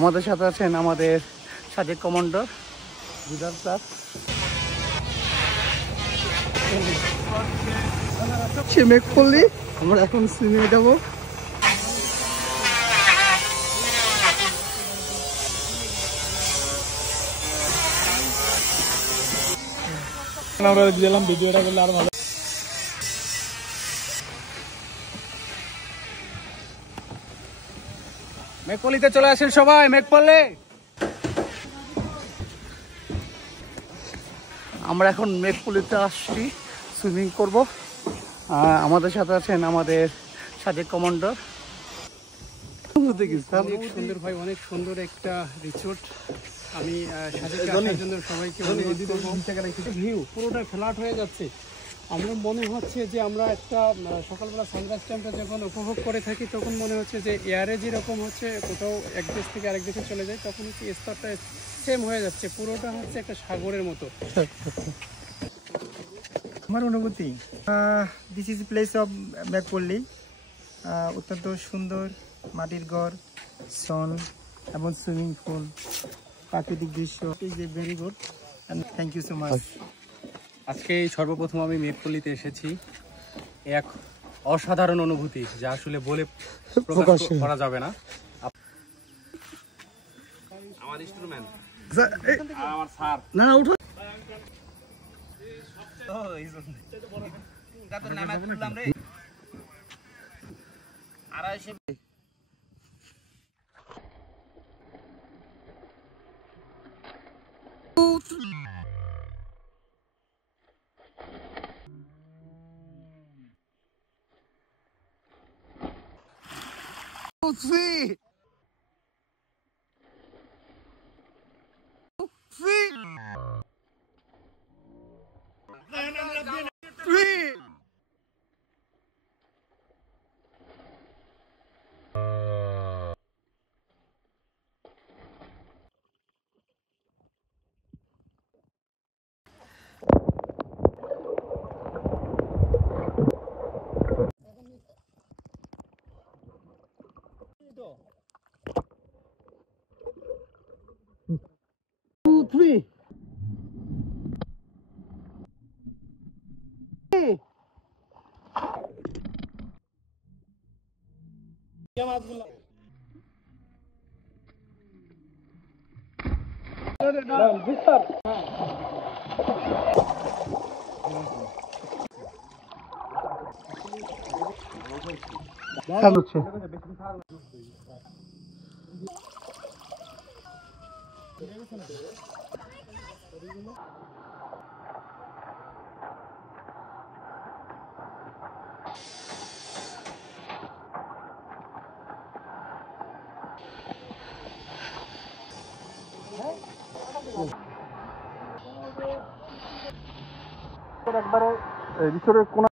আমাদের সাথে আছেন আমাদের সাজেক কমান্ডার বিদার স্যার। সে মেঘ পড়লি আমরা এখন সুইমিংয়ে যাবো। আমরা দিলাম ভিডিওটা করলে আর ভালো। মেঘপল্লিতে চলে আসেন সবাই। মেঘপল্লি আমরা এখন মেঘপল্লিতে আসছি সুইমিং করব। আমাদের সাথে আছেন আমাদের সাজেক কমান্ডার। অনেক সুন্দর ভাই, অনেক সুন্দর একটা রিসোর্ট। আমি সাজেকে আসার জন্য সবাইকে অনুরোধ করবো। ভিউ পুরোটা ফ্ল্যাট হয়ে যাচ্ছে। আমার মনে হচ্ছে যে আমরা একটা সকালবেলা সানরাইজ টাইমটা যখন উপভোগ করে থাকি তখন মনে হচ্ছে যে এয়ারে যেরকম হচ্ছে কোথাও এক দেশ থেকে আরেক দেশে চলে যায়, তখন হচ্ছে স্তরটা সেম হয়ে যাচ্ছে। পুরোটা হচ্ছে একটা সাগরের মতো। আমার অনুভূতি, দিস ইজ প্লেস অফ মেঘপল্লি। অত্যন্ত সুন্দর মাটির ঘর, সন এবং সুইমিং পুল, প্রাকৃতিক দৃশ্য is a very good and thank you so much. আজকে সর্বপ্রথম আমি মেঘপল্লিতে এসেছি। এক অসাধারণ অনুভূতি যা আসলে বলে প্রকাশ করা যাবে না। আমার ইনস্ট্রুমেন্ট আমার স্যার না উঠো। Three. একবারে রিসোর্টের কোন